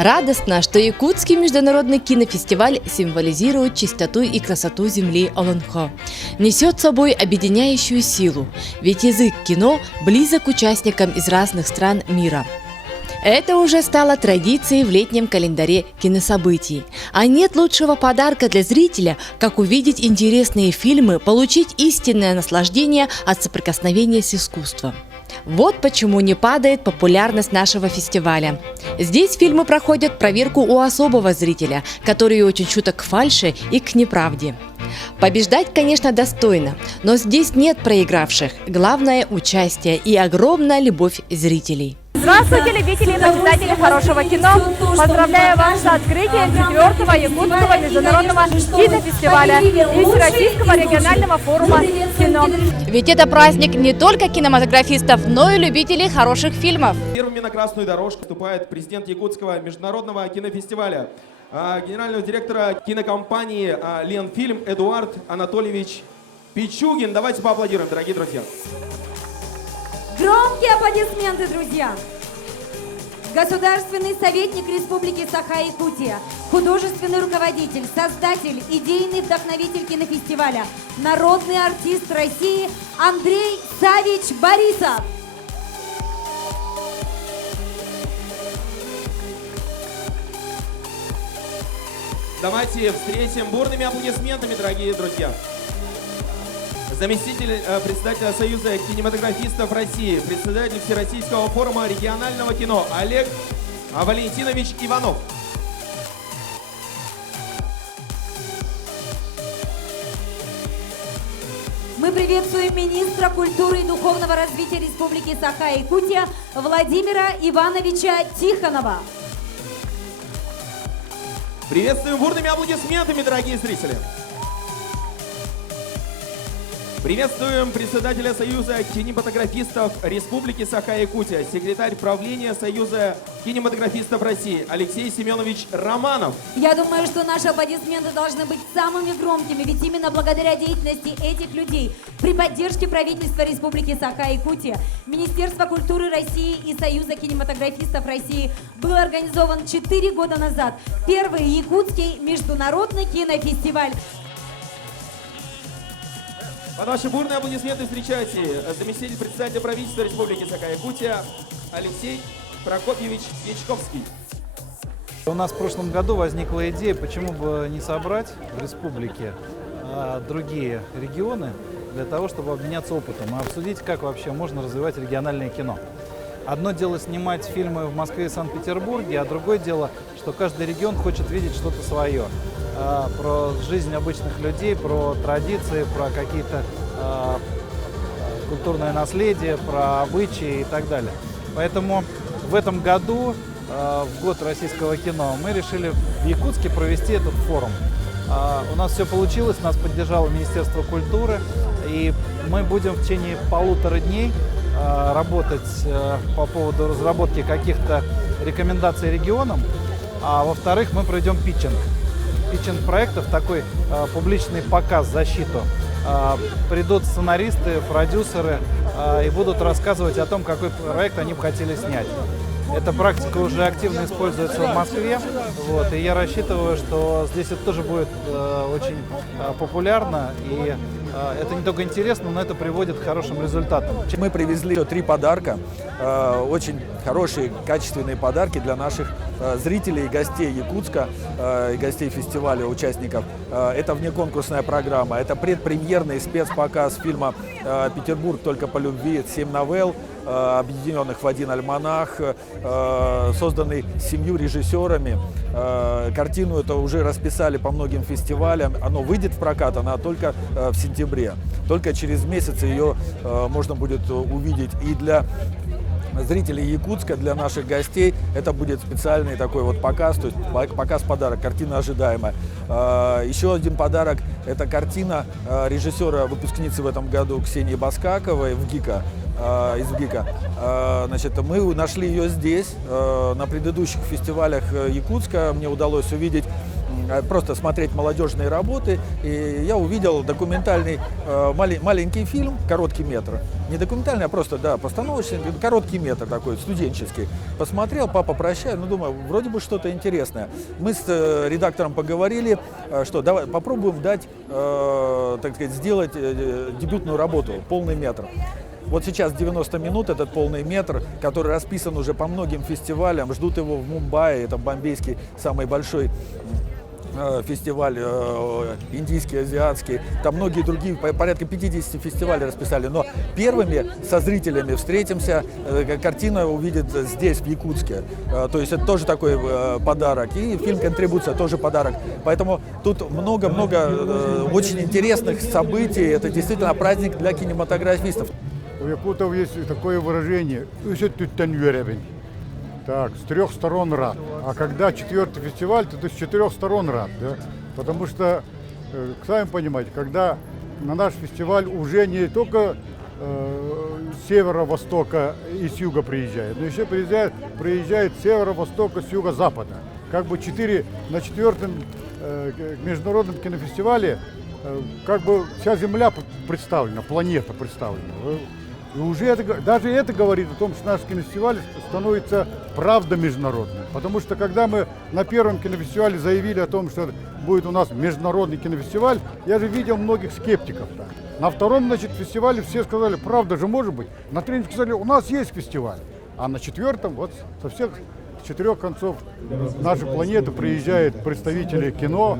Радостно, что Якутский международный кинофестиваль символизирует чистоту и красоту земли Олонхо. Несет с собой объединяющую силу, ведь язык кино близок к участникам из разных стран мира. Это уже стало традицией в летнем календаре кинособытий. А нет лучшего подарка для зрителя, как увидеть интересные фильмы, получить истинное наслаждение от соприкосновения с искусством. Вот почему не падает популярность нашего фестиваля. Здесь фильмы проходят проверку у особого зрителя, который очень чуток к фальши и к неправде. Побеждать, конечно, достойно, но здесь нет проигравших. Главное – участие и огромная любовь зрителей. Здравствуйте, любители и почитатели хорошего кино! Поздравляю вас с открытием 4-го Якутского международного кинофестиваля и Всероссийского регионального форума кино. Ведь это праздник не только кинематографистов, но и любителей хороших фильмов. Первыми на красную дорожку вступает президент Якутского международного кинофестиваля, генерального директора кинокомпании «Ленфильм» Эдуард Анатольевич Пичугин. Давайте поаплодируем, дорогие друзья. Громкие аплодисменты, друзья! Государственный советник Республики Саха-Якутия, художественный руководитель, создатель, идейный вдохновитель кинофестиваля, народный артист России Андрей Савич Борисов. Давайте встретим бурными аплодисментами, дорогие друзья. Заместитель председателя Союза кинематографистов России, председатель Всероссийского форума регионального кино Олег Валентинович Иванов. Мы приветствуем министра культуры и духовного развития Республики Саха-Якутия Владимира Ивановича Тихонова. Приветствуем бурными аплодисментами, дорогие зрители. Приветствуем председателя Союза кинематографистов Республики Саха-Якутия, секретарь правления Союза кинематографистов России Алексей Семенович Романов. Я думаю, что наши аплодисменты должны быть самыми громкими, ведь именно благодаря деятельности этих людей, при поддержке правительства Республики Саха-Якутия, Министерства культуры России и Союза кинематографистов России был организован 4 года назад первый Якутский международный кинофестиваль. Под ваши бурные аплодисменты встречайте заместитель председателя правительства Республики Саха-Якутия Алексей Прокопьевич Ячковский. У нас в прошлом году возникла идея, почему бы не собрать в республике другие регионы для того, чтобы обменяться опытом и обсудить, как вообще можно развивать региональное кино. Одно дело снимать фильмы в Москве и Санкт-Петербурге, а другое дело, что каждый регион хочет видеть что-то свое. Про жизнь обычных людей, про традиции, про какие-то культурное наследие, про обычаи и так далее. Поэтому в этом году, в год российского кино, мы решили в Якутске провести этот форум. У нас все получилось, нас поддержало Министерство культуры, и мы будем в течение 1,5 дней работать по поводу разработки каких-то рекомендаций регионам, а во-вторых, мы проведем питчинг проектов, такой публичный показ, защиту. Придут сценаристы, продюсеры и будут рассказывать о том, какой проект они бы хотели снять. Эта практика уже активно используется в Москве, и я рассчитываю, что здесь это тоже будет очень популярно, и это не только интересно, но это приводит к хорошим результатам. Мы привезли 3 подарка, очень хорошие, качественные подарки для наших зрителей и гостей Якутска, и гостей фестиваля, участников. Это внеконкурсная программа, это предпремьерный спецпоказ фильма «Петербург только по любви», 7 новелл, объединенных в один альманах, созданный 7 режиссерами. Картину это уже расписали по многим фестивалям. Она выйдет в прокат, она только в сентябре. Только через месяц ее можно будет увидеть. И для зрителей Якутска, для наших гостей, это будет специальный такой вот показ, то есть показ-подарок, картина ожидаемая. Еще один подарок – это картина режиссера, выпускницы в этом году Ксении Баскаковой из ВГИКа. Значит, мы нашли ее здесь. На предыдущих фестивалях Якутска мне удалось увидеть просто смотреть молодежные работы, и я увидел документальный маленький фильм, короткий метр. Не документальный, а просто, да, постановочный, короткий метр такой, студенческий. Посмотрел, папа, прощай, ну, думаю, вроде бы что-то интересное. Мы с редактором поговорили, что давай попробуем дать, так сказать, сделать дебютную работу, полный метр. Вот сейчас 90 минут, этот полный метр, который расписан уже по многим фестивалям, ждут его в Мумбаи, это бомбейский самый большой фестиваль, индийский, азиатский, там многие другие, порядка 50 фестивалей расписали, но первыми со зрителями встретимся, картина увидит здесь, в Якутске, то есть это тоже такой подарок, и фильм «Контрибуция» тоже подарок, поэтому тут много-много очень интересных событий, это действительно праздник для кинематографистов. У якутов есть такое выражение так, с 3 сторон рад. А когда 4-й фестиваль, то ты с 4 сторон рад, да? Потому что, сами понимаете, когда на наш фестиваль уже не только с северо-востока и с юга приезжает, но еще приезжает с северо-востока, с юго-запада. Как бы на 4-м международном кинофестивале как бы вся Земля представлена, планета представлена. И уже даже это говорит о том, что наш кинофестиваль становится правда международным. Потому что когда мы на первом кинофестивале заявили о том, что будет у нас международный кинофестиваль, я же видел многих скептиков. Да. На втором, значит, фестивале все сказали, правда же может быть. На третьем сказали, у нас есть фестиваль. А на 4-м, вот со всех 4 концов нашей планеты приезжают представители кино,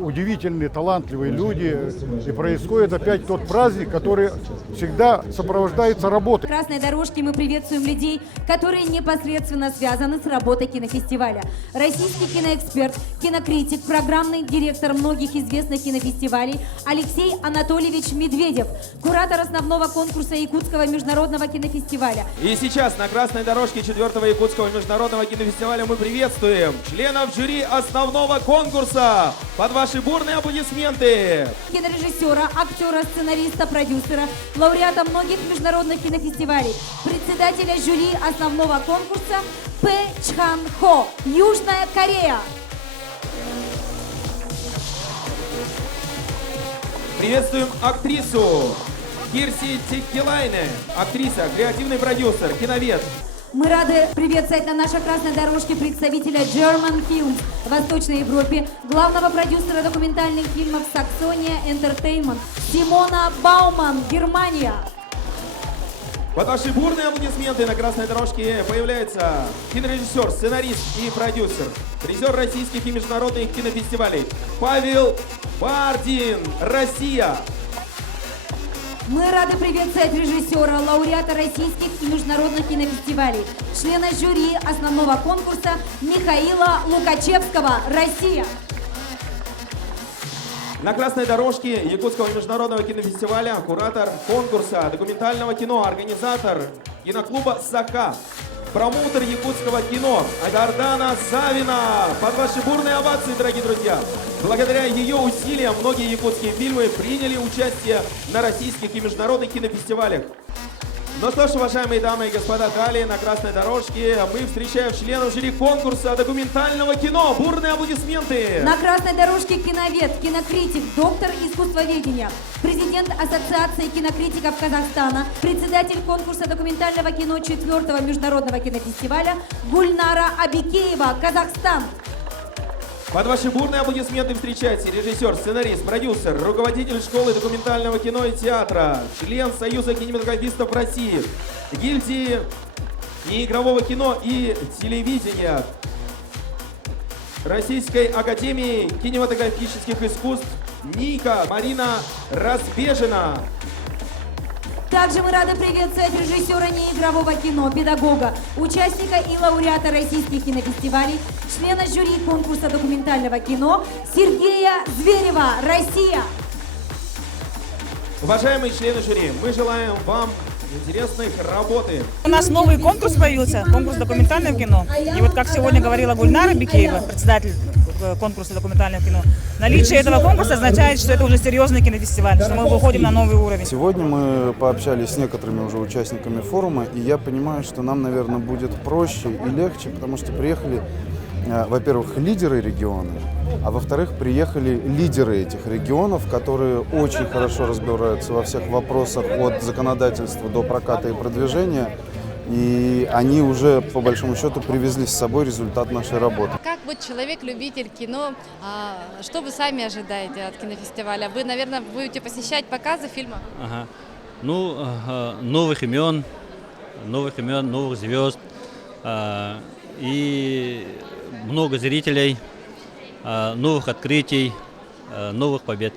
удивительные, талантливые люди, и происходит опять тот праздник, который всегда сопровождается работой. На красной дорожке мы приветствуем людей, которые непосредственно связаны с работой кинофестиваля. Российский киноэксперт, кинокритик, программный директор многих известных кинофестивалей Алексей Анатольевич Медведев, куратор основного конкурса Якутского международного кинофестиваля. И сейчас на красной дорожке 4-го Якутского международного кинофестиваля мы приветствуем членов жюри основного конкурса. Под ваши бурные аплодисменты. Кинорежиссера, актера, сценариста, продюсера, лауреата многих международных кинофестивалей, председателя жюри основного конкурса Пэ Чхан Хо, Южная Корея. Приветствуем актрису Кирси Текилайне, актриса, креативный продюсер, киновед. Мы рады приветствовать на нашей красной дорожке представителя German Films в Восточной Европе, главного продюсера документальных фильмов Saxonia Entertainment Симона Бауман, Германия. Под ваши бурные аплодисменты на красной дорожке появляется кинорежиссер, сценарист и продюсер, призер российских и международных кинофестивалей Павел Бардин, Россия. Мы рады приветствовать режиссера, лауреата российских и международных кинофестивалей, члена жюри основного конкурса Михаила Лукачевского, Россия. На красной дорожке Якутского международного кинофестиваля куратор конкурса документального кино, организатор киноклуба «Саха», промоутер якутского кино Агардана Савина. Под ваши бурные овации, дорогие друзья. Благодаря ее усилиям многие якутские фильмы приняли участие на российских и международных кинофестивалях. Ну что ж, уважаемые дамы и господа, далее на красной дорожке мы встречаем членов жюри конкурса документального кино. Бурные аплодисменты! На красной дорожке киновед, кинокритик, доктор искусствоведения, президент Ассоциации кинокритиков Казахстана, председатель конкурса документального кино 4-го международного кинофестиваля Гульнара Абикеева, Казахстан. Под ваши бурные аплодисменты встречайте режиссер, сценарист, продюсер, руководитель школы документального кино и театра, член Союза кинематографистов России, гильдии неигрового кино и телевидения, Российской академии кинематографических искусств НИКа Марина Разбежина. Также мы рады приветствовать режиссера неигрового кино, педагога, участника и лауреата российских кинофестивалей, члена жюри конкурса документального кино Сергея Зверева, Россия. Уважаемые члены жюри, мы желаем вам интересной работы. У нас новый конкурс появился, конкурс документального кино. И вот как сегодня говорила Гульнара Бикеева, председатель конкурса документального кино, наличие этого конкурса означает, что это уже серьезный кинофестиваль, что мы выходим на новый уровень. Сегодня мы пообщались с некоторыми уже участниками форума, и я понимаю, что нам, наверное, будет проще и легче, потому что приехали во-первых, лидеры региона, а во-вторых, приехали лидеры этих регионов, которые очень хорошо разбираются во всех вопросах от законодательства до проката и продвижения. И они уже, по большому счету, привезли с собой результат нашей работы. Как вот человек-любитель кино, что вы сами ожидаете от кинофестиваля? Вы, наверное, будете посещать показы фильмов? Ага. Ну, новых имен, новых звезд и много зрителей, новых открытий, новых побед.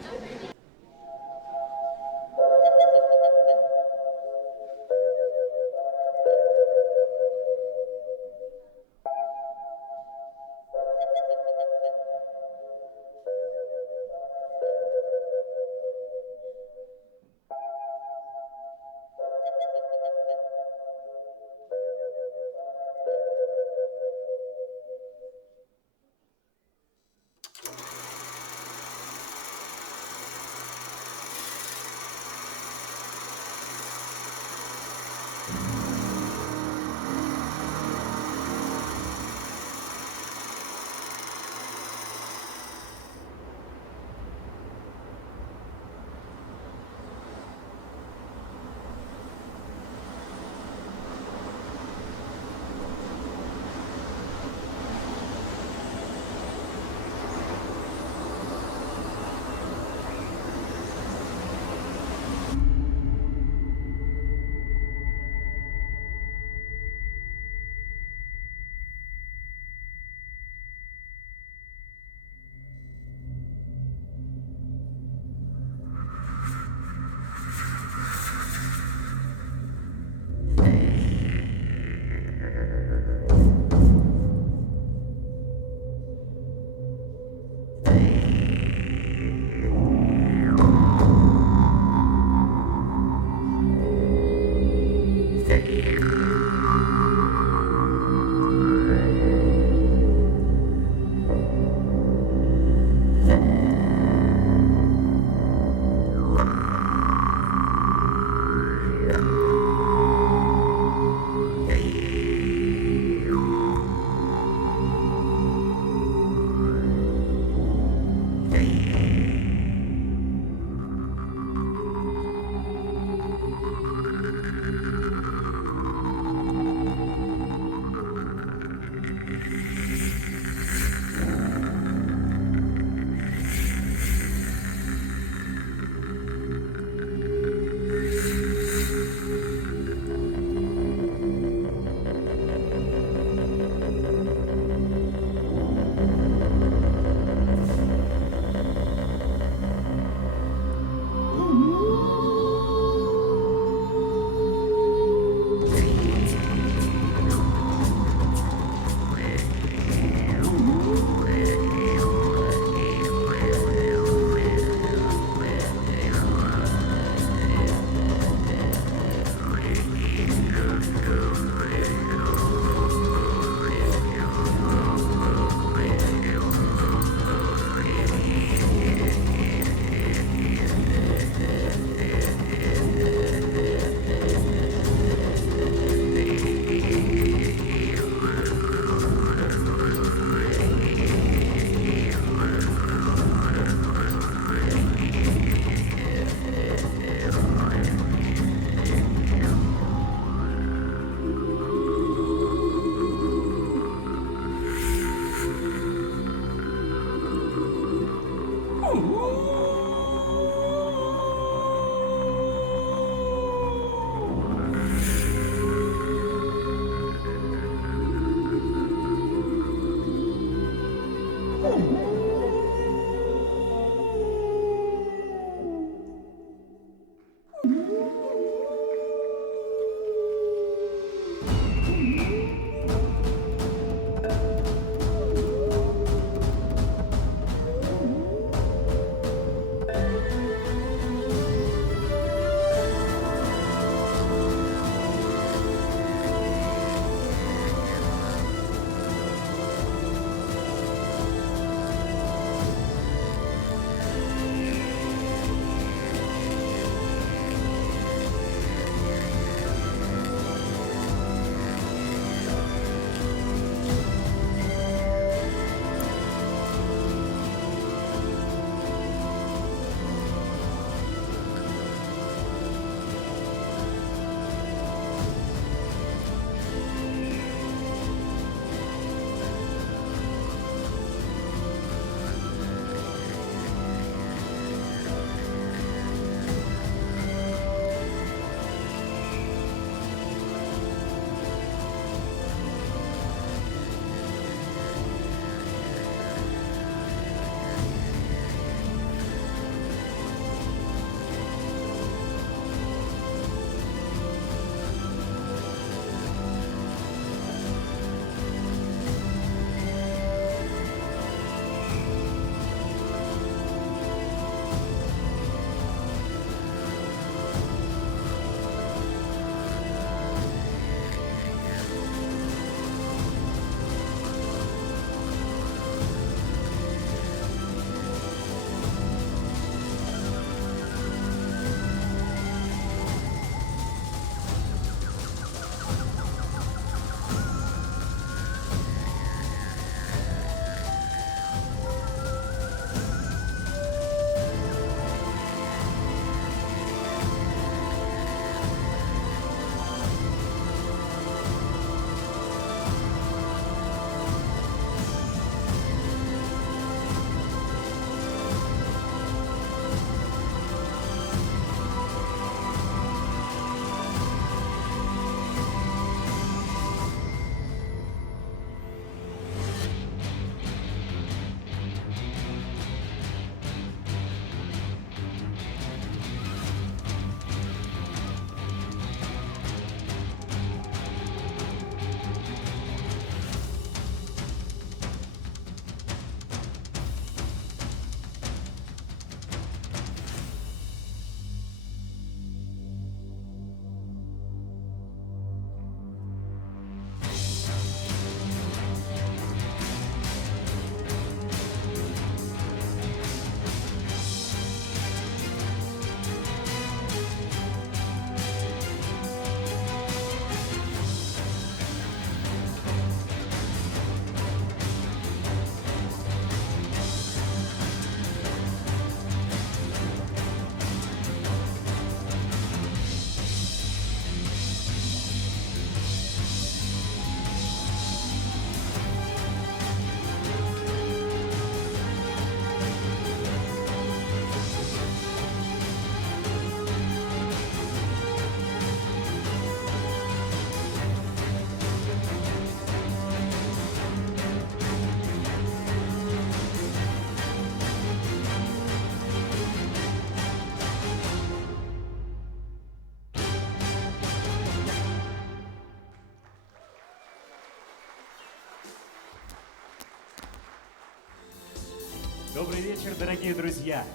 вечер, дорогие друзья!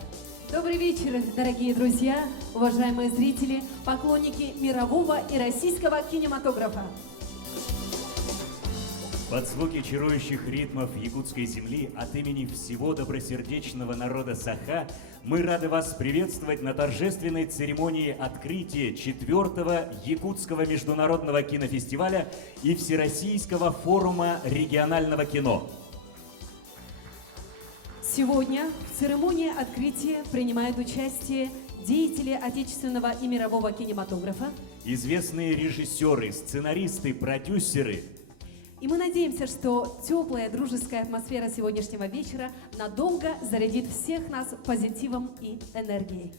Добрый вечер, дорогие друзья, уважаемые зрители, поклонники мирового и российского кинематографа. Под звуки чарующих ритмов якутской земли от имени всего добросердечного народа Саха мы рады вас приветствовать на торжественной церемонии открытия 4-го Якутского международного кинофестиваля и Всероссийского форума регионального кино. Сегодня в церемонии открытия принимают участие деятели отечественного и мирового кинематографа, Известные режиссеры, сценаристы, продюсеры. и мы надеемся, что теплая дружеская атмосфера сегодняшнего вечера надолго зарядит всех нас позитивом и энергией.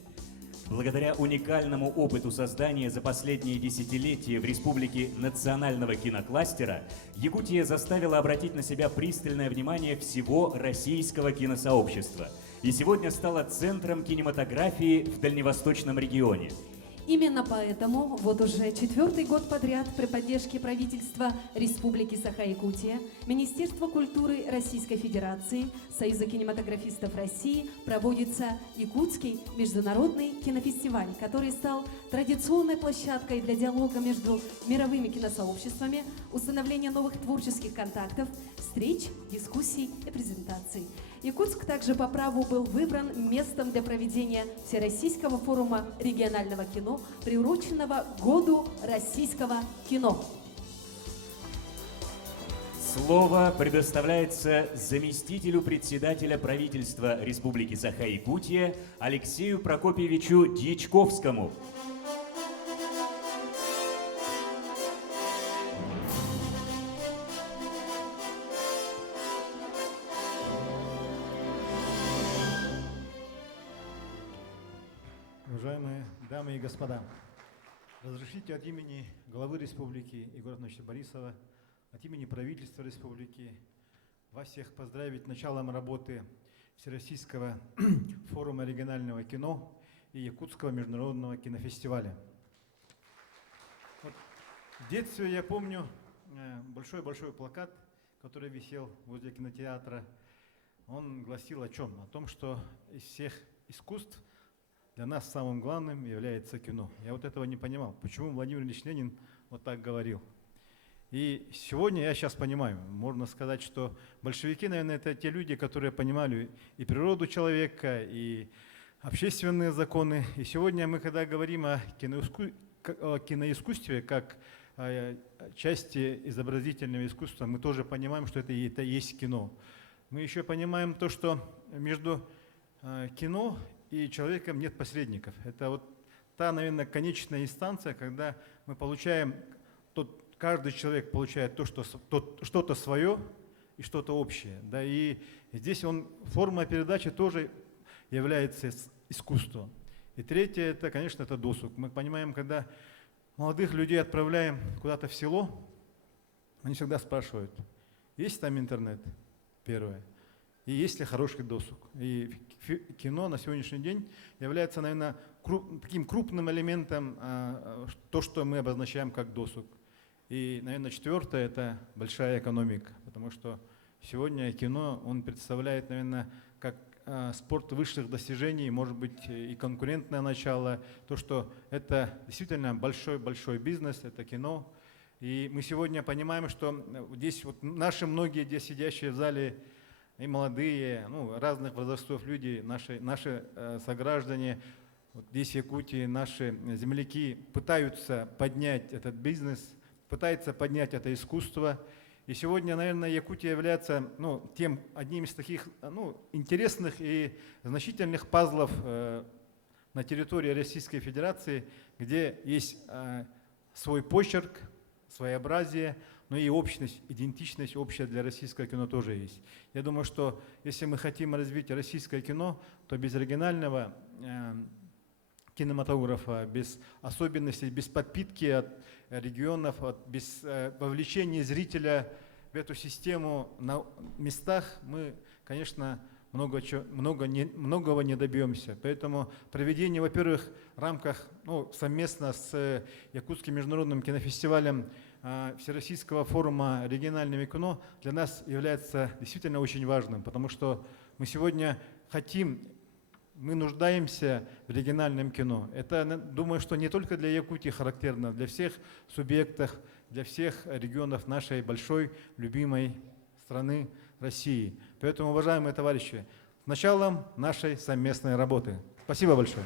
Благодаря уникальному опыту создания за последние десятилетия в Республике национального кинокластера, Якутия заставила обратить на себя пристальное внимание всего российского киносообщества и сегодня стала центром кинематографии в дальневосточном регионе. Именно поэтому вот уже 4-й год подряд при поддержке правительства Республики Саха-Якутия, Министерства культуры Российской Федерации, Союза кинематографистов России проводится Якутский международный кинофестиваль, который стал традиционной площадкой для диалога между мировыми киносообществами, установления новых творческих контактов, встреч, дискуссий и презентаций. Якутск также по праву был выбран местом для проведения Всероссийского форума регионального кино, приуроченного Году российского кино. Слово предоставляется заместителю председателя правительства Республики Саха-Якутия Алексею Прокопьевичу Дьячковскому. Уважаемые дамы и господа, разрешите от имени главы республики Егора Ивановича Борисова, от имени правительства республики вас всех поздравить с началом работы Всероссийского форума регионального кино и Якутского международного кинофестиваля. Вот в детстве я помню большой-большой плакат, который висел возле кинотеатра. Он гласил о чем? О том, что из всех искусств для нас самым главным является кино. Я вот этого не понимал, почему Владимир Ильич Ленин вот так говорил. И сегодня я сейчас понимаю, можно сказать, что большевики, наверное, это те люди, которые понимали и природу человека, и общественные законы. И сегодня мы, когда говорим о киноискусстве, как о части изобразительного искусства, мы тоже понимаем, что это и есть кино. Мы еще понимаем то, что между кино и человеком нет посредников. Это вот та, наверное, конечная инстанция, когда мы получаем, каждый человек получает что-то свое и что-то общее. Да, и здесь форма передачи тоже является искусством. И третье, это, конечно, это досуг. Мы понимаем, когда молодых людей отправляем куда-то в село, они всегда спрашивают, есть там интернет? Первое. И есть ли хороший досуг. И кино на сегодняшний день является, наверное, таким крупным элементом, то, что мы обозначаем как досуг. И, наверное, четвертое – это большая экономика, потому что сегодня кино, он представляет, наверное, как спорт высших достижений, может быть, и конкурентное начало, то, что это действительно большой бизнес, это кино. И мы сегодня понимаем, что здесь вот наши многие здесь сидящие в зале, и молодые, разных возрастов люди, наши сограждане, вот здесь в Якутии наши земляки пытаются поднять этот бизнес, пытаются поднять это искусство. И сегодня, наверное, Якутия является одним из таких интересных и значительных пазлов на территории Российской Федерации, где есть свой почерк, своеобразие, но и общность, идентичность общая для российского кино тоже есть. Я думаю, что если мы хотим развить российское кино, то без регионального кинематографа, без особенностей, без подпитки от регионов, без вовлечения зрителя в эту систему на местах, мы, конечно, многого не добьемся. Поэтому проведение, во-первых, в рамках, совместно с Якутским международным кинофестивалем Всероссийского форума регионального кино для нас является действительно очень важным, потому что мы сегодня хотим, мы нуждаемся в региональном кино. Это, думаю, что не только для Якутии характерно, для всех субъектов, для всех регионов нашей большой, любимой страны России. Поэтому, уважаемые товарищи, с началом нашей совместной работы. Спасибо большое.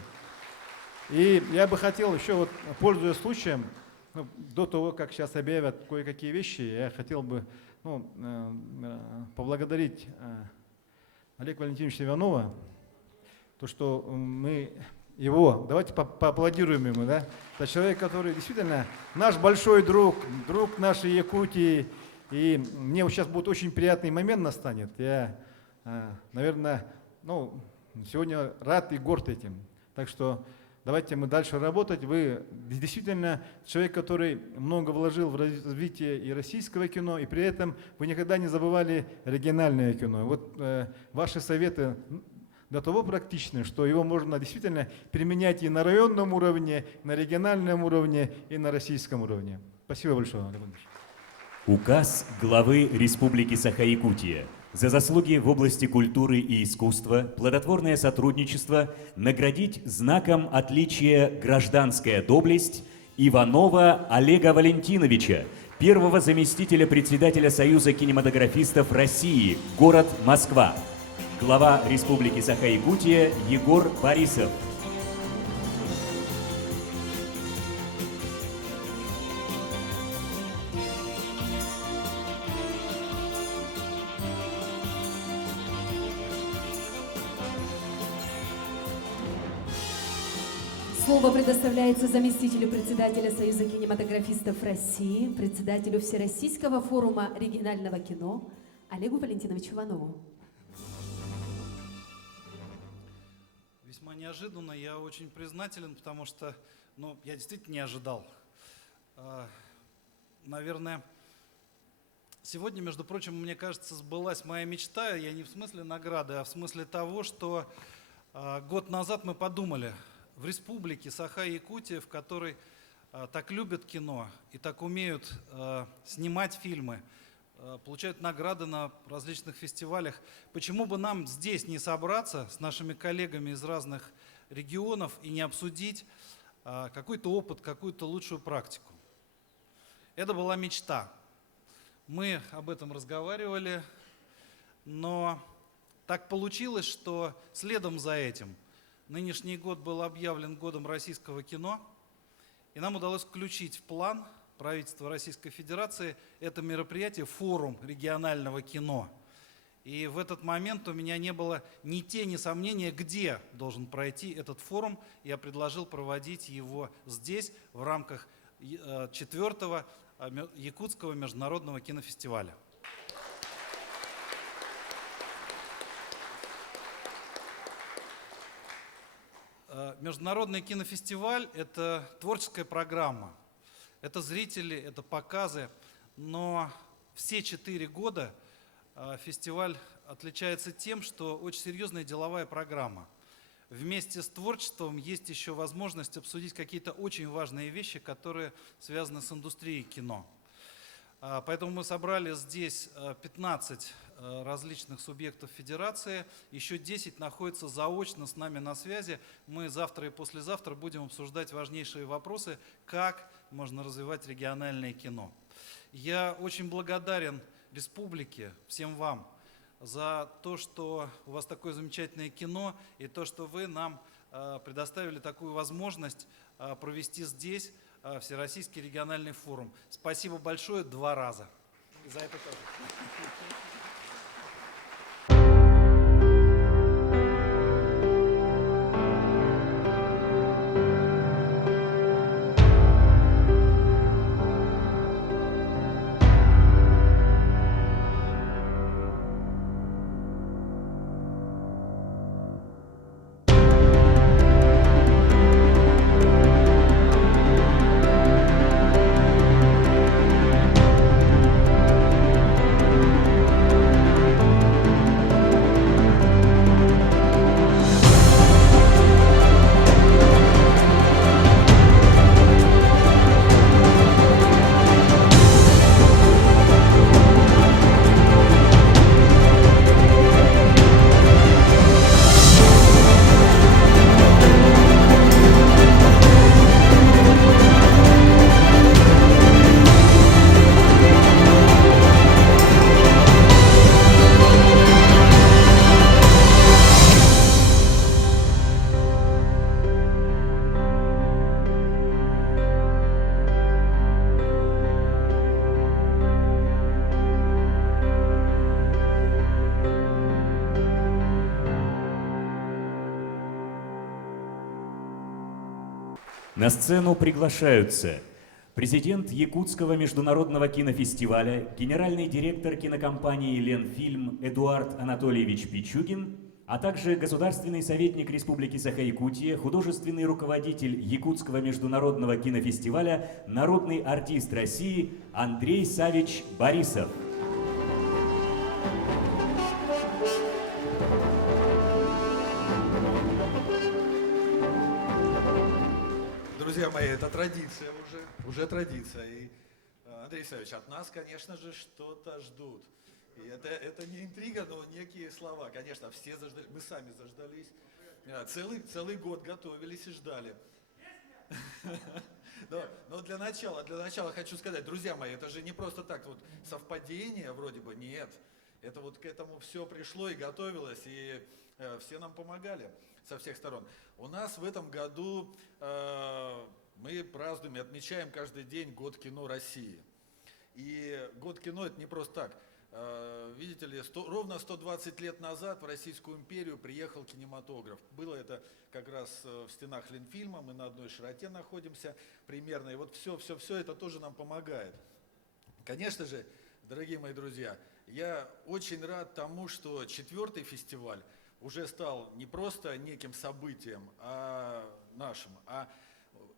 И я бы хотел еще, вот, пользуясь случаем, до того, как сейчас объявят кое-какие вещи, я хотел бы поблагодарить Олега Валентиновича Иванова, то, что мы его, давайте поаплодируем ему, да? Это человек, который действительно наш большой друг, друг нашей Якутии, и мне сейчас будет очень приятный момент настанет. Я, наверное, сегодня рад и горд этим. Так что давайте мы дальше работать. Вы действительно человек, который много вложил в развитие и российского кино, и при этом вы никогда не забывали региональное кино. Вот ваши советы до того практичны, что его можно действительно применять и на районном уровне, и на региональном уровне, и на российском уровне. Спасибо большое, Олег Владимирович. Указ главы Республики Саха-Якутия за заслуги в области культуры и искусства, плодотворное сотрудничество наградить знаком отличия «Гражданская доблесть» Иванова Олега Валентиновича, первого заместителя председателя Союза кинематографистов России, город Москва. Глава Республики Саха-Якутия Егор Борисов. Слово предоставляется заместителю председателя Союза кинематографистов России, председателю Всероссийского форума регионального кино Олегу Валентиновичу Иванову. Весьма неожиданно, я очень признателен, потому что я действительно не ожидал. Наверное, сегодня, между прочим, мне кажется, сбылась моя мечта, я не в смысле награды, а в смысле того, что год назад мы подумали, в республике Саха-Якутия, в которой так любят кино и так умеют снимать фильмы, получают награды на различных фестивалях. Почему бы нам здесь не собраться с нашими коллегами из разных регионов и не обсудить какой-то опыт, какую-то лучшую практику? Это была мечта. Мы об этом разговаривали, но так получилось, что следом за этим нынешний год был объявлен годом российского кино, и нам удалось включить в план правительства Российской Федерации это мероприятие, форум регионального кино. И в этот момент у меня не было ни тени сомнения, где должен пройти этот форум. Я предложил проводить его здесь, в рамках 4-го Якутского международного кинофестиваля. Международный кинофестиваль – это творческая программа, это зрители, это показы, но все 4 года фестиваль отличается тем, что очень серьезная деловая программа. Вместе с творчеством есть еще возможность обсудить какие-то очень важные вещи, которые связаны с индустрией кино. Поэтому мы собрали здесь 15 различных субъектов федерации, еще 10 находятся заочно с нами на связи. Мы завтра и послезавтра будем обсуждать важнейшие вопросы, как можно развивать региональное кино. Я очень благодарен республике, всем вам, за то, что у вас такое замечательное кино и то, что вы нам предоставили такую возможность провести здесь Всероссийский региональный форум. Спасибо большое 2 раза. И за это тоже. На сцену приглашаются президент Якутского международного кинофестиваля, генеральный директор кинокомпании «Ленфильм» Эдуард Анатольевич Пичугин, а также государственный советник Республики Саха-Якутия, художественный руководитель Якутского международного кинофестиваля, народный артист России Андрей Савич Борисов. Друзья мои, это традиция уже традиция. И, Андрей Савич, от нас, конечно же, что-то ждут. И это не интрига, но некие слова. Конечно, все заждались, мы сами заждались. Целый год готовились и ждали. Но для начала хочу сказать, друзья мои, это же не просто так вот совпадение вроде бы, нет. Это вот к этому все пришло и готовилось, и все нам помогали со всех сторон. У нас в этом году мы празднуем и отмечаем каждый день Год кино России. И Год кино это не просто так. Видите ли, ровно 120 лет назад в Российскую империю приехал кинематограф. Было это как раз в стенах Ленфильма, мы на одной широте находимся примерно. И вот все это тоже нам помогает. Конечно же, дорогие мои друзья, я очень рад тому, что 4-й фестиваль уже стал не просто неким событием нашим, а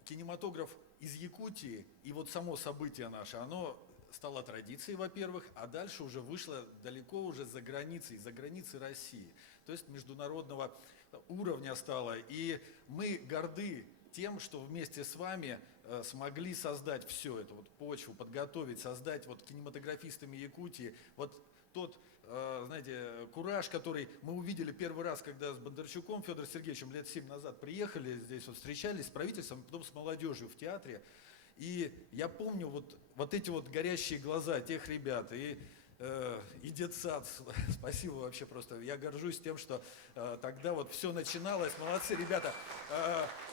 кинематограф из Якутии и вот само событие наше, оно стало традицией, во-первых, а дальше уже вышло далеко уже за границей России. То есть международного уровня стало. И мы горды тем, что вместе с вами смогли создать все это, вот почву, подготовить, создать вот кинематографистами Якутии вот тот, знаете, кураж, который мы увидели первый раз, когда с Бондарчуком Федором Сергеевичем лет 7 назад приехали, здесь вот встречались с правительством, потом с молодежью в театре. И я помню вот эти вот горящие глаза тех ребят, и детсад, спасибо вообще просто, я горжусь тем, что тогда вот все начиналось, молодцы ребята,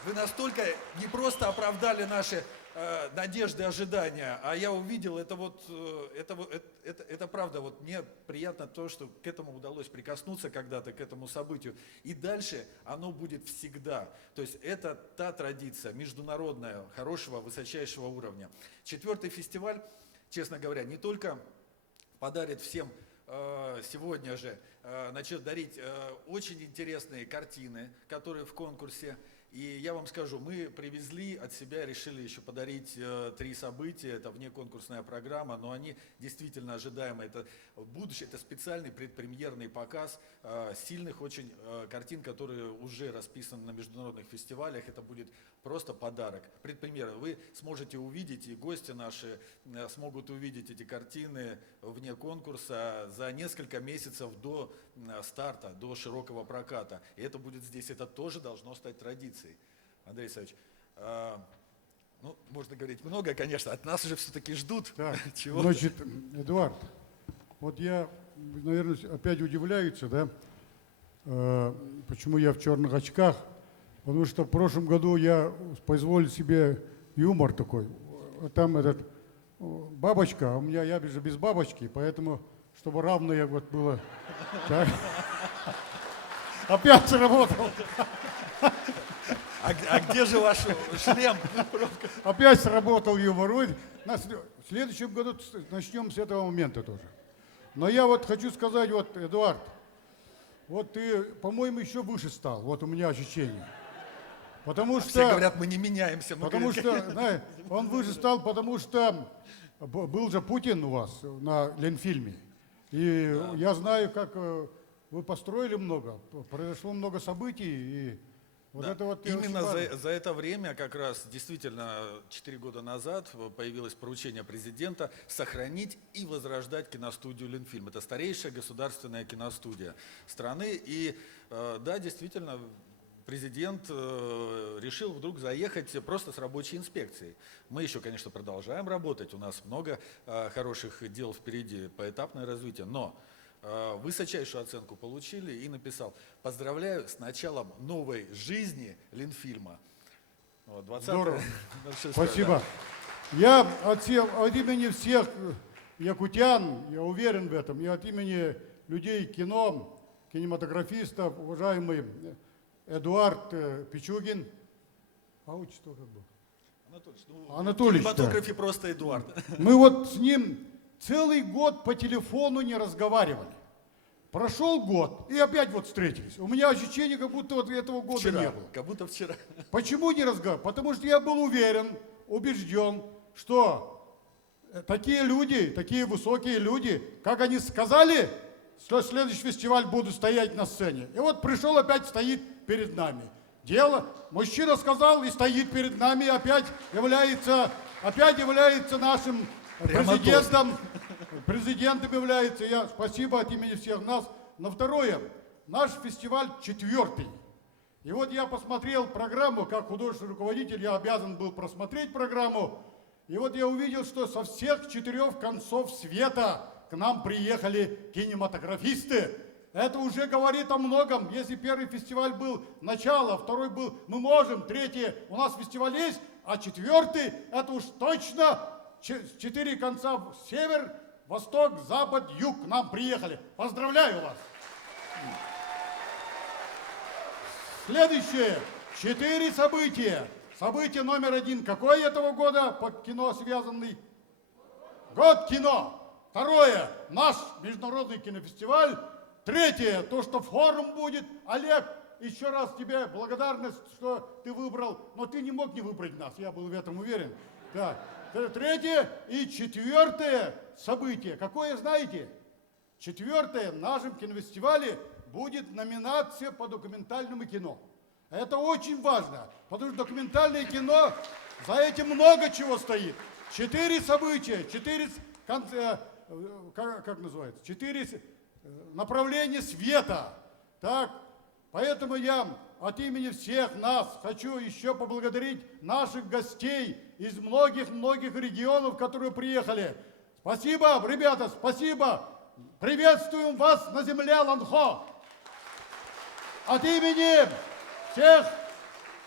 вы настолько не просто оправдали наши надежды, ожидания, а я увидел это правда, вот мне приятно то, что к этому удалось прикоснуться когда-то, к этому событию, и дальше оно будет всегда, то есть это та традиция международная, хорошего, высочайшего уровня. 4-й фестиваль, честно говоря, не только подарит всем сегодня же, начнет дарить очень интересные картины, которые в конкурсе. И я вам скажу, мы привезли от себя, решили еще подарить 3 события, это внеконкурсная программа, но они действительно ожидаемы. Это будущее, это специальный предпремьерный показ сильных очень картин, которые уже расписаны на международных фестивалях. Это будет просто подарок. Предпремьера. Вы сможете увидеть, и гости наши смогут увидеть эти картины вне конкурса за несколько месяцев до старта, до широкого проката. И это будет здесь, это тоже должно стать традицией. Андрей Савич, ну, можно говорить много, конечно, от нас уже все-таки ждут. Так, чего-то. значит, Эдуард, вот я, наверное, опять удивляются, да, почему я в черных очках, потому что в прошлом году я позволил себе юмор такой. Там бабочка, а у меня я же без бабочки, поэтому, чтобы равное вот было. Так. Опять сработал. А где же ваш шлем? Опять сработал юмор. В следующем году начнем с этого момента тоже. Но я вот хочу сказать, вот, Эдуард, вот ты, по-моему, еще выше стал. Вот у меня ощущение. Потому что, все говорят, мы не меняемся. Потому что, знаешь, он выше стал, потому что был же Путин у вас на Ленфильме. И да. Я знаю, как вы построили много, произошло много событий. И вот да. это вот именно за это время, как раз действительно 4 года назад появилось поручение президента сохранить и возрождать киностудию Ленфильм. Это старейшая государственная киностудия страны. И да, действительно, президент решил вдруг заехать просто с рабочей инспекцией. Мы еще, конечно, продолжаем работать, у нас много хороших дел впереди, поэтапное развитие, но высочайшую оценку получили и написал: поздравляю с началом новой жизни Ленфильма. 20 Здорово. Спасибо. Да. Я от имени всех якутян, я уверен в этом, и от имени людей кино, кинематографистов, уважаемый Эдуард Пичугин, а отчество как бы? Анатольевич, В кинематографе просто Эдуард. мы вот с ним целый год по телефону не разговаривали. Прошел год, и опять вот встретились. У меня ощущение, как будто вот этого года Вчера, не было. как будто вчера. Почему не разговаривал? Потому что я был уверен, убежден, что такие люди, такие высокие люди, как они сказали, что следующий фестиваль будут стоять на сцене. И вот пришел, опять стоит перед нами. Дело, мужчина сказал и стоит перед нами, опять является нашим президентом является. Я спасибо от имени всех нас. Но второе, наш фестиваль 4-й. И вот я посмотрел программу, как художественный руководитель, я обязан был просмотреть программу. И вот я увидел, что со всех 4 концов света к нам приехали кинематографисты. Это уже говорит о многом. Если первый фестиваль был начало, второй был мы можем, третий у нас фестиваль есть, а 4-й это уж точно 4 конца север, восток, запад, юг к нам приехали. Поздравляю вас! Следующее. 4 события. Событие номер 1. Какой этого года по кино связанный? Год кино. Второе. Наш международный кинофестиваль. Третье. То, что форум будет. Олег, еще раз тебе благодарность, что ты выбрал. Но ты не мог не выбрать нас. Я был в этом уверен. Так. Третье и 4 событие. Какое знаете? 4 в нашем кинофестивале будет номинация по документальному кино. Это очень важно, потому что документальное кино, за этим много чего стоит. 4 события, 4 как называется, 4 направления света. Так, поэтому я от имени всех нас хочу еще поблагодарить наших гостей из многих-многих регионов, которые приехали. Спасибо, ребята, спасибо. Приветствуем вас на земле Аланхо. От имени всех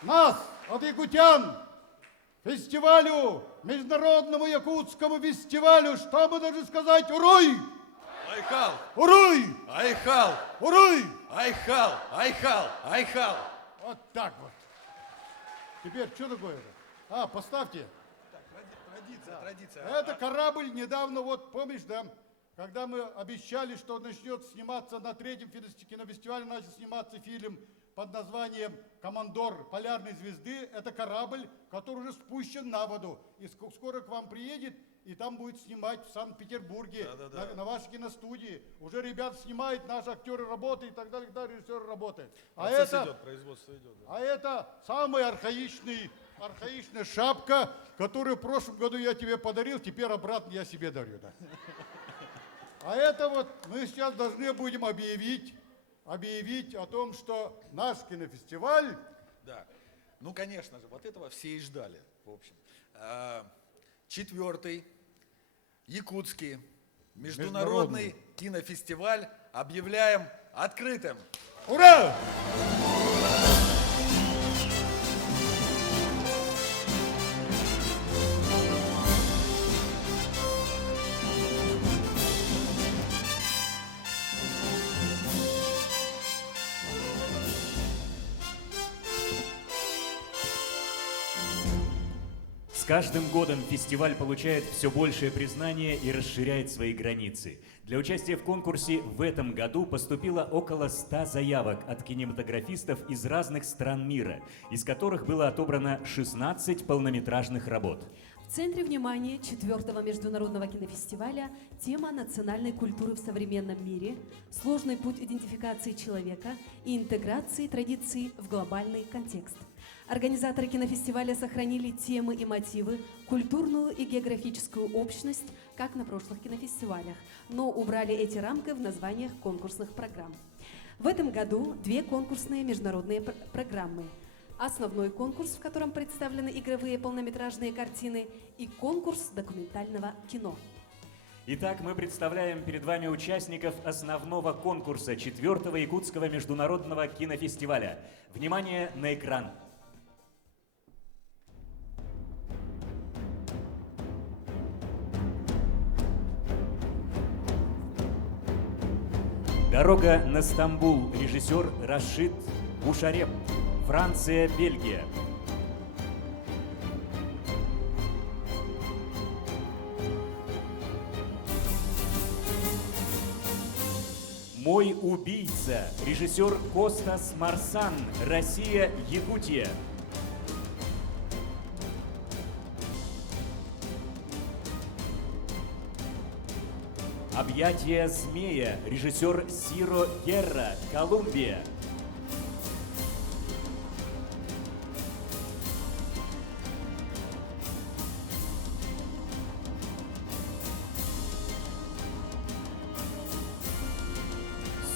нас, от якутян, фестивалю, международному якутскому фестивалю, что мы должны сказать? Уруй! Айхал! Уруй! Айхал! Уруй! Айхал! Айхал! Айхал! Вот так вот. Теперь что такое-то? Поставьте. Традиция. Это корабль недавно, вот помнишь, да? Когда мы обещали, что начнет сниматься на 3-м кинофестивале, начал сниматься фильм под названием «Командор полярной звезды». Это корабль, который уже спущен на воду. И скоро к вам приедет, и там будет снимать в Санкт-Петербурге, на вашей киностудии. Уже ребята снимают, наши актеры работают и так далее, режиссеры работают. Производство идет. А это самая архаичная шапка, которую в прошлом году я тебе подарил, теперь обратно я себе дарю. Да. А это вот мы сейчас должны будем объявить о том, что наш кинофестиваль... Да, ну конечно же, вот этого все и ждали, в общем. 4-й Якутский международный кинофестиваль объявляем открытым. Ура! С каждым годом фестиваль получает все большее признание и расширяет свои границы. Для участия в конкурсе в этом году поступило около 100 заявок от кинематографистов из разных стран мира, из которых было отобрано 16 полнометражных работ. В центре внимания 4-го международного кинофестиваля тема национальной культуры в современном мире, сложный путь идентификации человека и интеграции традиций в глобальный контекст. Организаторы кинофестиваля сохранили темы и мотивы, культурную и географическую общность, как на прошлых кинофестивалях, но убрали эти рамки в названиях конкурсных программ. В этом году 2 конкурсные международные программы. Основной конкурс, в котором представлены игровые полнометражные картины, и конкурс документального кино. Итак, мы представляем перед вами участников основного конкурса 4-го Якутского международного кинофестиваля. Внимание на экран! «Дорога на Стамбул», режиссер Рашид Бушареп, Франция, Бельгия. «Мой убийца», режиссер Костас Марсан, Россия, Якутия. «Объятия змея», режиссер Сиро Герра, Колумбия.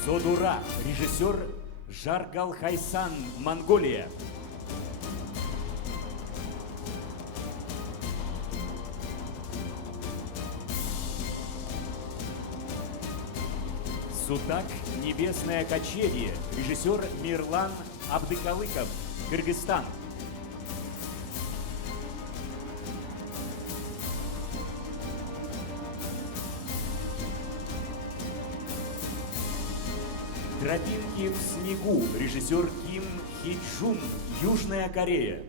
«Содура», режиссер Жаргал Хайсан, Монголия. «Судак. Небесное кочевье», режиссер Мирлан Абдыкалыков, Кыргызстан. «Тропинки в снегу», режиссер Ким Хи-Джун, Южная Корея.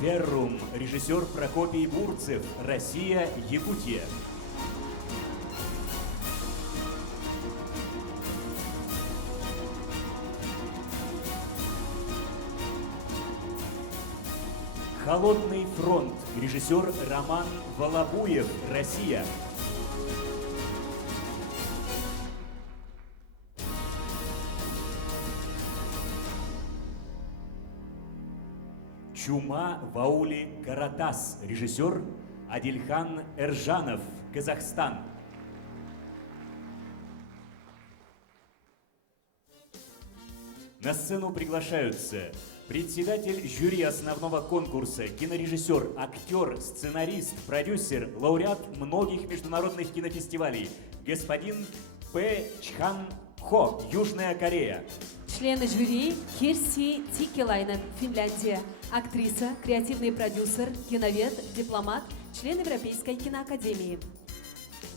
«Феррум», режиссер Прокопий Бурцев, Россия, Якутия. «Холодный фронт», режиссер Роман Волобуев, Россия. «Чума в ауле Каратас», режиссер Адильхан Эржанов, Казахстан. На сцену приглашаются председатель жюри основного конкурса, кинорежиссер, актер, сценарист, продюсер, лауреат многих международных кинофестивалей, господин Пэ Чхан Хо, Южная Корея. Члены жюри Кирси Тикелайнен, Финляндия. Актриса, креативный продюсер, киновед, дипломат, член Европейской киноакадемии.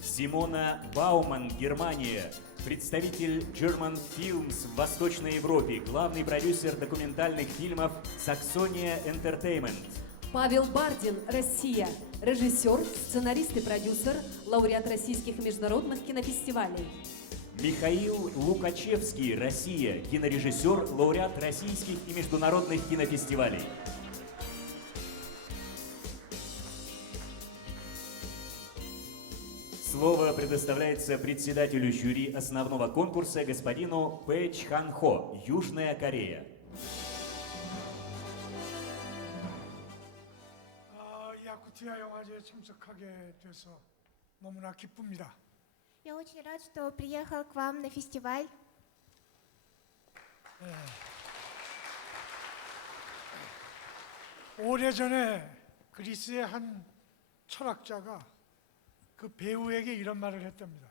Симона Бауман, Германия. Представитель German Films в Восточной Европе. Главный продюсер документальных фильмов Saxonia Entertainment. Павел Бардин, Россия. Режиссер, сценарист и продюсер, лауреат российских и международных кинофестивалей. Михаил Лукачевский, Россия. Кинорежиссер, лауреат российских и международных кинофестивалей. Слово предоставляется председателю жюри основного конкурса господину Пэ Чхан Хо, Южная Корея. 야쿠티아 영화제에 참석하게 돼서 너무나 기쁩니다. Я очень рад, что приехал к вам на фестиваль. 오래전에 그리스의 한 철학자가 그 배우에게 이런 말을 했답니다.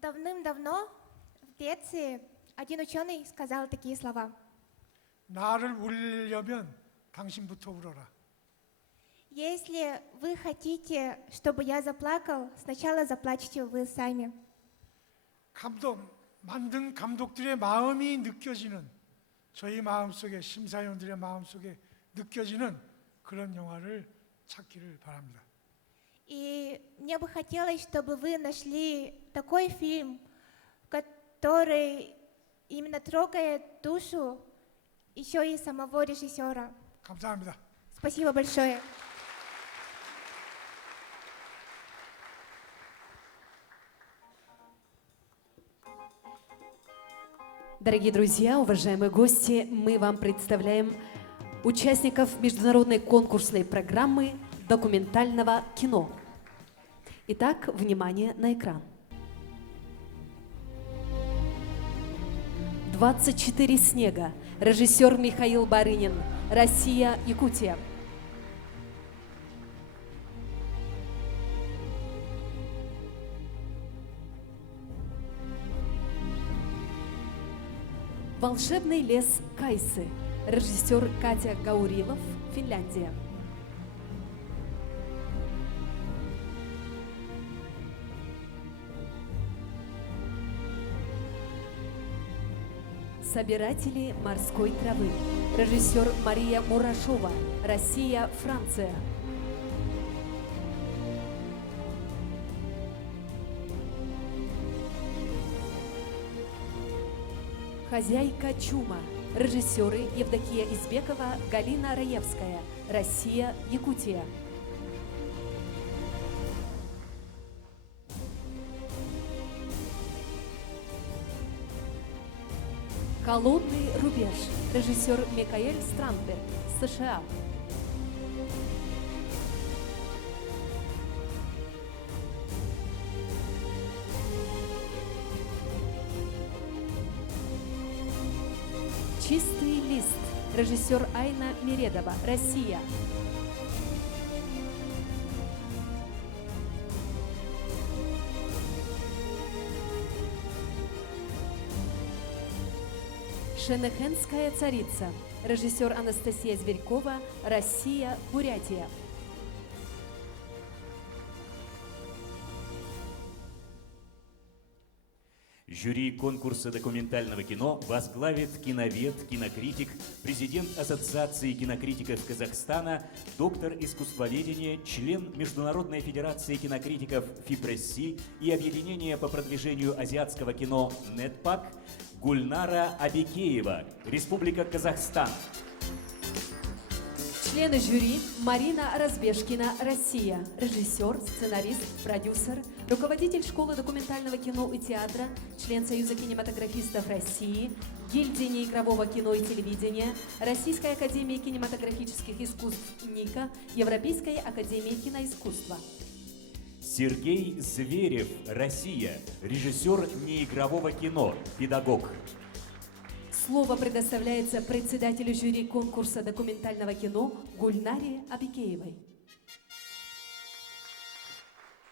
Давным-давно в Греции один ученый сказал такие слова. 나를 울리려면 당신부터 울어라. Если вы хотите, чтобы я заплакал, сначала заплачьте вы сами. 만든 감독들의 마음이 느껴지는 저희 마음속에 심사위원들의 마음속에 느껴지는 그런 영화를 찾기를 바랍니다. И мне бы хотелось, чтобы вы нашли такой фильм, который именно трогает душу еще и самого режиссера. 감사합니다. Спасибо большое. Дорогие друзья, уважаемые гости, мы вам представляем участников международной конкурсной программы документального кино. Итак, внимание на экран. 24 снега. Режиссер Михаил Барынин. Россия, Якутия. Волшебный лес Кайсы. Режиссер Катя Гаурилов, Финляндия. «Собиратели морской травы». Режиссер Мария Мурашова. Россия, Франция. «Хозяйка чума». Режиссеры Евдокия Избекова, Галина Раевская. Россия, Якутия. «Холодный рубеж». Режиссер Микаэль Странберг, США. «Чистый лист». Режиссер Айна Мередова, Россия. «Шенехенская царица». Режиссер Анастасия Зверькова, Россия, Бурятия. Жюри конкурса документального кино возглавит киновед, кинокритик, президент Ассоциации кинокритиков Казахстана, доктор искусствоведения, член Международной федерации кинокритиков ФИПРЕССИ и Объединения по продвижению азиатского кино «Нетпак» Гульнара Абикеева, Республика Казахстан. Члены жюри: Марина Разбежкина, Россия. Режиссер, сценарист, продюсер, руководитель школы документального кино и театра, член Союза кинематографистов России, гильдии неигрового кино и телевидения, Российской академии кинематографических искусств НИКа, Европейской академии киноискусства. Сергей Зверев, Россия, режиссер неигрового кино, педагог. Слово предоставляется председателю жюри конкурса документального кино Гульнаре Абикеевой.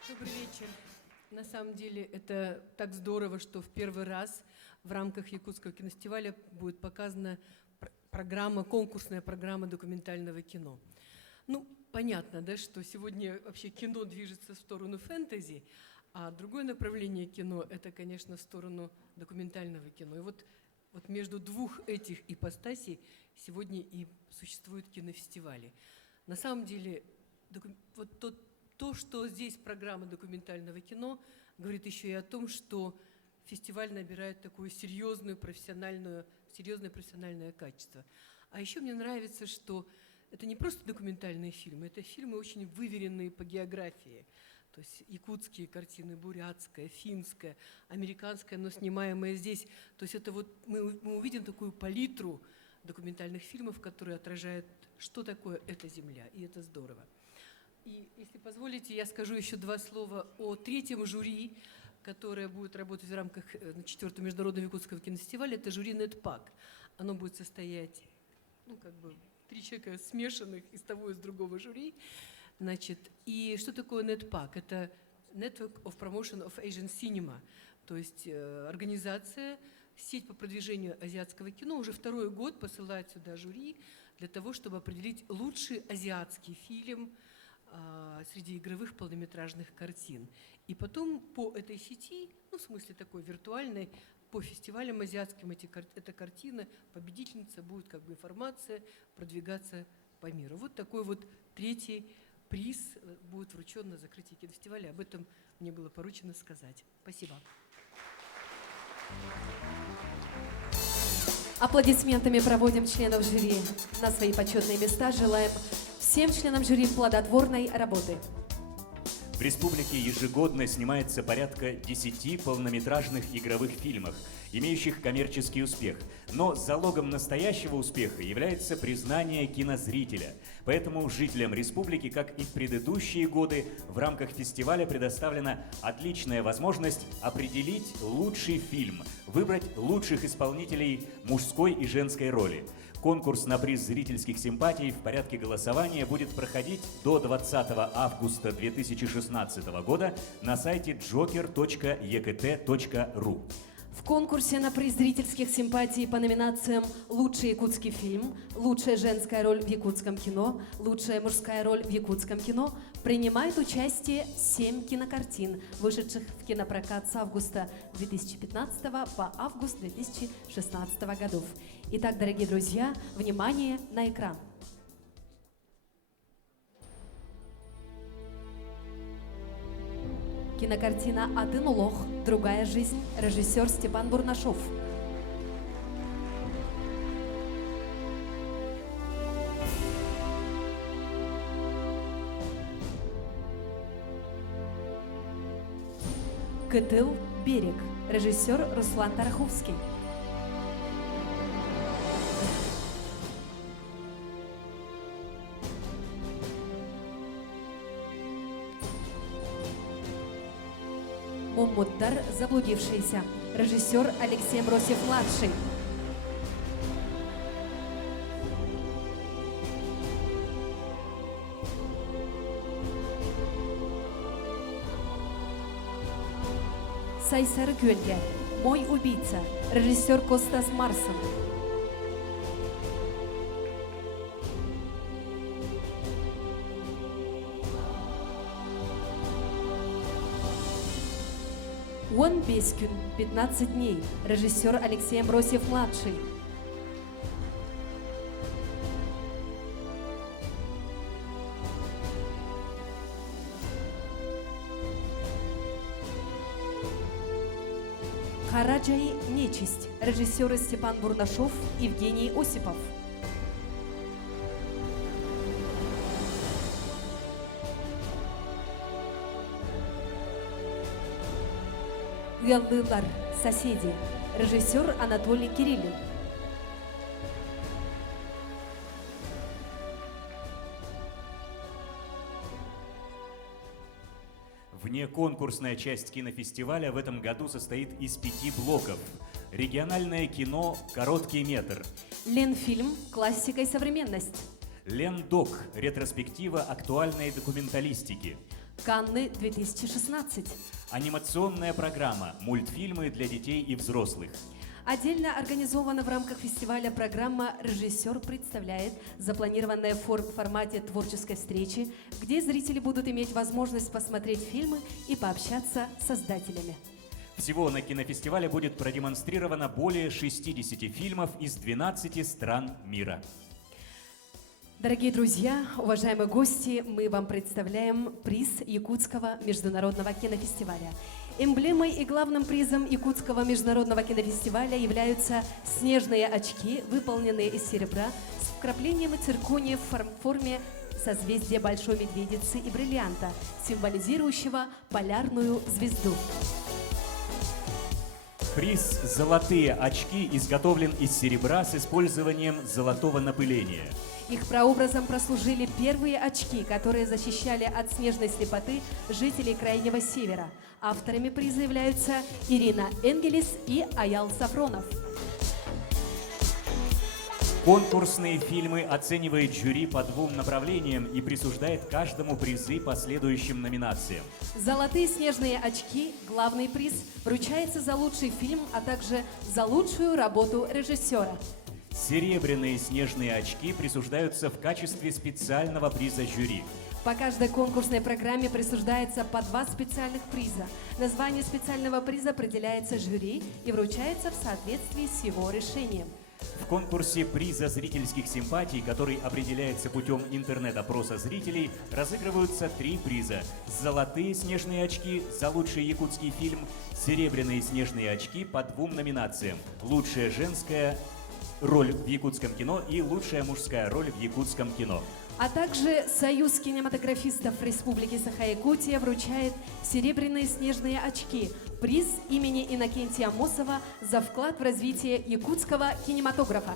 Добрый вечер. На самом деле это так здорово, что в первый раз в рамках Якутского кинофестиваля будет показана программа, конкурсная программа документального кино. Ну, понятно, да, что сегодня вообще кино движется в сторону фэнтези, а другое направление кино – это, конечно, в сторону документального кино. И вот между двух этих ипостасей сегодня и существуют кинофестивали. На самом деле, вот то, что здесь программа документального кино, говорит еще и о том, что фестиваль набирает такое серьезное профессиональное качество. А еще мне нравится, что это не просто документальные фильмы, это фильмы очень выверенные по географии. То есть якутские картины, бурятская, финская, американская, но снимаемая здесь. То есть это вот мы увидим такую палитру документальных фильмов, которые отражают, что такое эта земля, и это здорово. И если позволите, я скажу еще два слова о третьем жюри, которое будет работать в рамках 4-го международного якутского кинофестиваля. Это жюри «Нетпак». Оно будет состоять, три человека смешанных из того и из другого жюри. Значит, и что такое NetPAC? Это Network of Promotion of Asian Cinema, то есть организация, сеть по продвижению азиатского кино. Уже второй год посылает сюда жюри для того, чтобы определить лучший азиатский фильм среди игровых полнометражных картин. И потом по этой сети, в смысле такой виртуальной, по фестивалям азиатским эта картина, победительница, будет информация продвигаться по миру. Вот такой вот третий приз будет вручен на закрытии кинофестиваля. Об этом мне было поручено сказать. Спасибо. Аплодисментами проводим членов жюри на свои почетные места. Желаем всем членам жюри плодотворной работы. В республике ежегодно снимается порядка 10 полнометражных игровых фильмов, имеющих коммерческий успех. Но залогом настоящего успеха является признание кинозрителя. Поэтому жителям республики, как и в предыдущие годы, в рамках фестиваля предоставлена отличная возможность определить лучший фильм, выбрать лучших исполнителей мужской и женской роли. Конкурс на приз зрительских симпатий в порядке голосования будет проходить до 20 августа 2016 года на сайте joker.ekt.ru. В конкурсе на приз зрительских симпатий по номинациям «Лучший якутский фильм», «Лучшая женская роль в якутском кино», «Лучшая мужская роль в якутском кино» принимают участие 7 кинокартин, вышедших в кинопрокат с августа 2015 по август 2016 годов. Итак, дорогие друзья, внимание на экран. Кинокартина «Атын Улох. Другая жизнь», режиссер Степан Бурнашов. «Кытыл. Берег», режиссер Руслан Тараховский. «Муммуттар. Заблудившиеся», режиссер Алексей Бросев-младший. «Сайсары Көлге. Мой убийца», режиссер Костас Марсон. «Он Бескюн. 15 дней», режиссер Алексей Бросев-младший. «Хараджаи. Нечисть», режиссеры Степан Бурнашов, Евгений Осипов. «Яллылар. Соседи», режиссер Анатолий Кириллин. Внеконкурсная часть кинофестиваля в этом году состоит из 5 блоков. Региональное кино «Короткий метр». Ленфильм. Классика и современность. Лендок. Ретроспектива актуальной документалистики. Канны 2016. Анимационная программа «Мультфильмы для детей и взрослых». Отдельно организована в рамках фестиваля программа «Режиссер представляет», запланированная в формате творческой встречи, где зрители будут иметь возможность посмотреть фильмы и пообщаться с создателями. Всего на кинофестивале будет продемонстрировано более 60 фильмов из 12 стран мира. Дорогие друзья, уважаемые гости, мы вам представляем приз Якутского международного кинофестиваля. Эмблемой и главным призом Якутского международного кинофестиваля являются снежные очки, выполненные из серебра с вкраплением циркония в форме созвездия Большой Медведицы и бриллианта, символизирующего полярную звезду. Приз «Золотые очки» изготовлен из серебра с использованием золотого напыления. Их прообразом прослужили первые очки, которые защищали от снежной слепоты жителей Крайнего Севера. Авторами приза являются Ирина Энгелис и Аял Сафронов. Конкурсные фильмы оценивает жюри по 2 направлениям и присуждает каждому призы по следующим номинациям. «Золотые снежные очки», главный приз, вручается за лучший фильм, а также за лучшую работу режиссера. Серебряные снежные очки присуждаются в качестве специального приза жюри. По каждой конкурсной программе присуждается по 2 специальных приза. Название специального приза определяется жюри и вручается в соответствии с его решением. В конкурсе приза зрительских симпатий, который определяется путем интернет-опроса зрителей, разыгрываются 3 приза. Золотые снежные очки за лучший якутский фильм, серебряные снежные очки по 2 номинациям. Лучшая женская роль в якутском кино и лучшая мужская роль в якутском кино. А также Союз кинематографистов Республики Саха-Якутия вручает серебряные снежные очки, приз имени Иннокентия Мосова за вклад в развитие якутского кинематографа.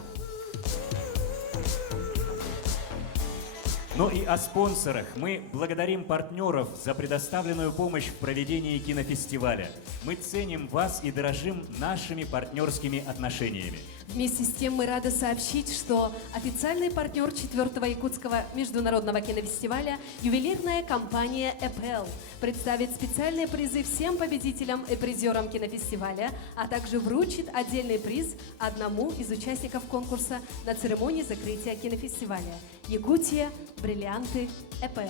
Но и о спонсорах. Мы благодарим партнеров за предоставленную помощь в проведении кинофестиваля. Мы ценим вас и дорожим нашими партнерскими отношениями. Вместе с тем мы рады сообщить, что официальный партнер 4-го Якутского международного кинофестиваля, ювелирная компания EPL, представит специальные призы всем победителям и призерам кинофестиваля, а также вручит отдельный приз одному из участников конкурса на церемонии закрытия кинофестиваля. Якутия, бриллианты EPL.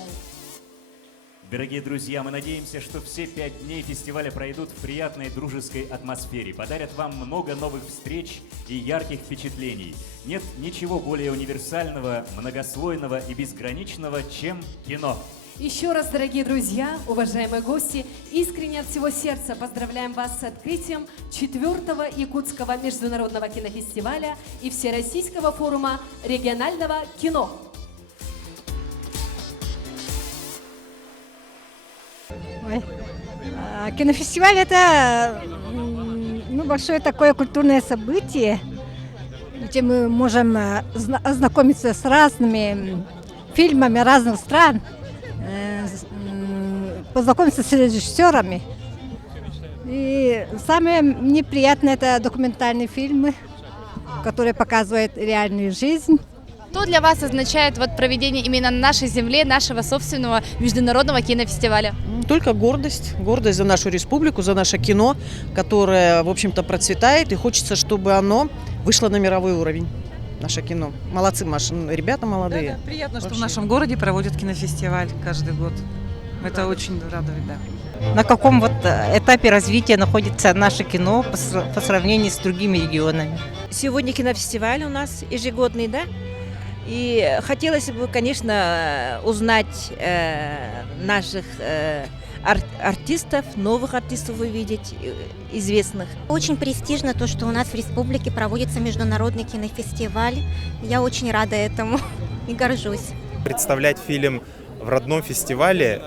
Дорогие друзья, мы надеемся, что все 5 дней фестиваля пройдут в приятной дружеской атмосфере, подарят вам много новых встреч и ярких впечатлений. Нет ничего более универсального, многослойного и безграничного, чем кино. Еще раз, дорогие друзья, уважаемые гости, искренне от всего сердца поздравляем вас с открытием 4-го Якутского международного кинофестиваля и Всероссийского форума регионального кино. Кинофестиваль – это большое такое культурное событие, где мы можем ознакомиться с разными фильмами разных стран, познакомиться с режиссерами. И самое неприятное – это документальные фильмы, которые показывают реальную жизнь. Что для вас означает проведение именно на нашей земле, нашего собственного международного кинофестиваля? Только гордость. Гордость за нашу республику, за наше кино, которое, в общем-то, процветает. И хочется, чтобы оно вышло на мировой уровень. Наше кино. Молодцы, Маша, ребята молодые. Да, приятно, что в нашем городе проводят кинофестиваль каждый год. Это очень радует, да. На каком этапе развития находится наше кино по сравнению с другими регионами? Сегодня кинофестиваль у нас ежегодный, да? И хотелось бы, конечно, узнать наших артистов, новых артистов увидеть, известных. Очень престижно то, что у нас в республике проводится международный кинофестиваль. Я очень рада этому и горжусь. Представлять фильм в родном фестивале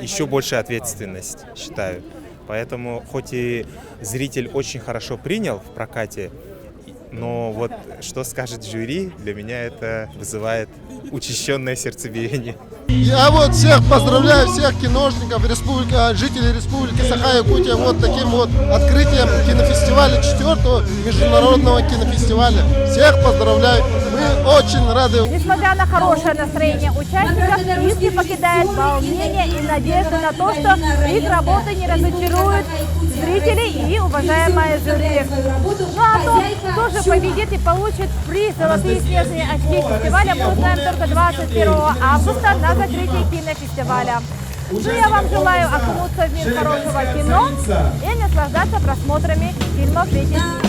еще большая ответственность, считаю. Поэтому, хоть и зритель очень хорошо принял в прокате, но вот что скажет жюри, для меня это вызывает учащенное сердцебиение. Я всех поздравляю, всех киношников, жителей Республики Саха-Якутия таким открытием кинофестиваля, 4-го международного кинофестиваля. Всех поздравляю, мы очень рады. Несмотря на хорошее настроение участников, их не покидает волнение и надежда на то, что их работы не разочаруют зрителей и уважаемые жюри. Ну а то, кто же победит и получит приз «Золотые снежные очки» фестиваля, мы узнаем только 21 августа на закрытии кинофестиваля. Ну, я вам желаю окунуться в мир хорошего кино и наслаждаться просмотрами фильмов «Ветер».